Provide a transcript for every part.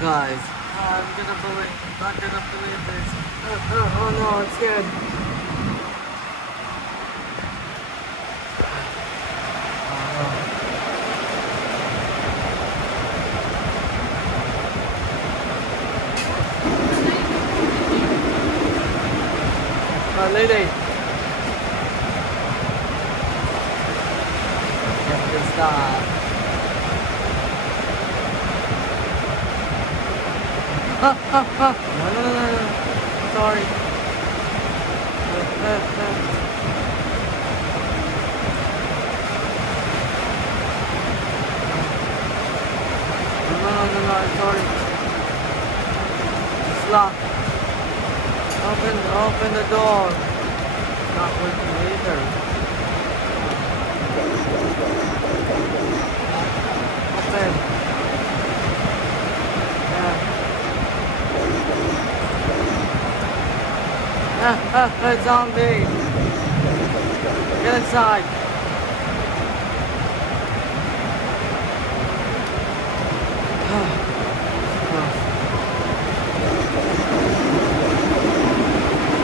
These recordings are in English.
guys, I'm not gonna believe this. Oh no, I'm scared. Lady. Get this stop. No. Sorry. No, I'm sorry. It's locked. Open the door. Not working either. Open. A zombie. Get inside.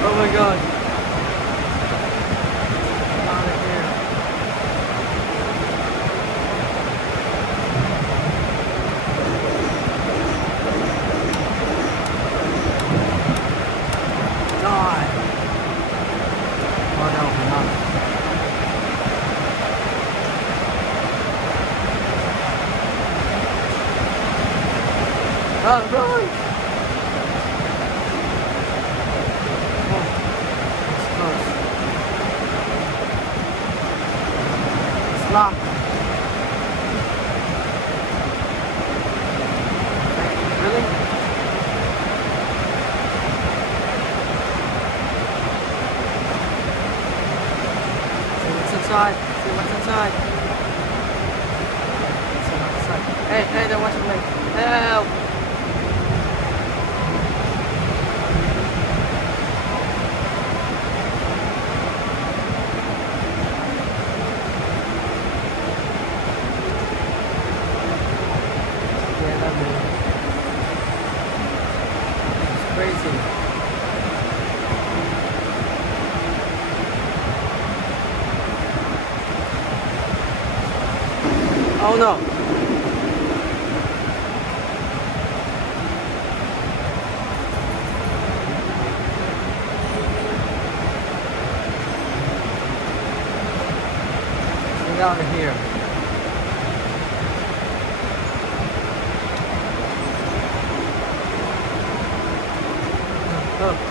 Oh my god. Out of here. Die. Oh no, not. Run! Locked. Really? See what's inside. Hey, they're watching me. Help! Crazy. Oh no. Get out of here.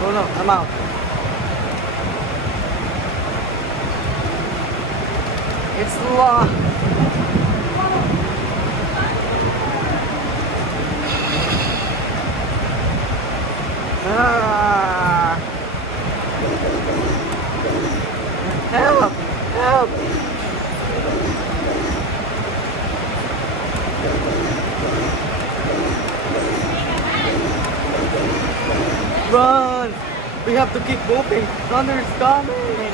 Oh no, I'm out. It's locked. Ah. Help! Run! We have to keep moving. Thunder is coming.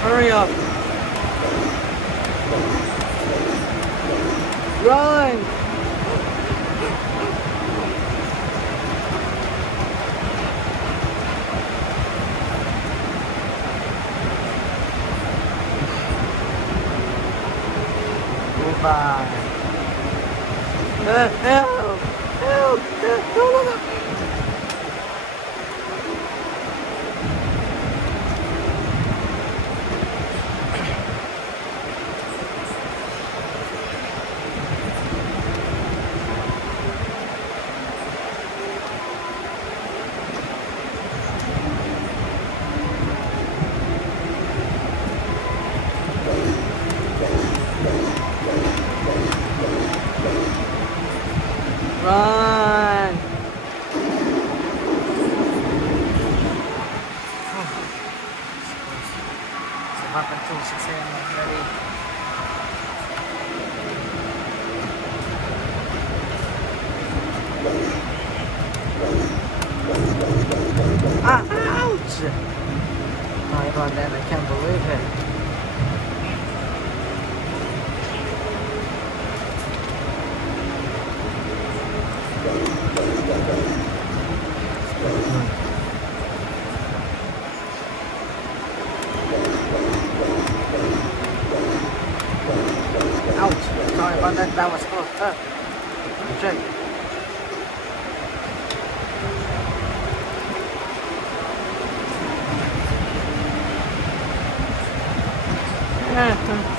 Hurry up. Run! Goodbye. Help! No. Run! It's about until 6 a.m. already. shit. I ain't going down. I can't believe it. Ouch. Sorry about that. That was close up. Check. Yeah.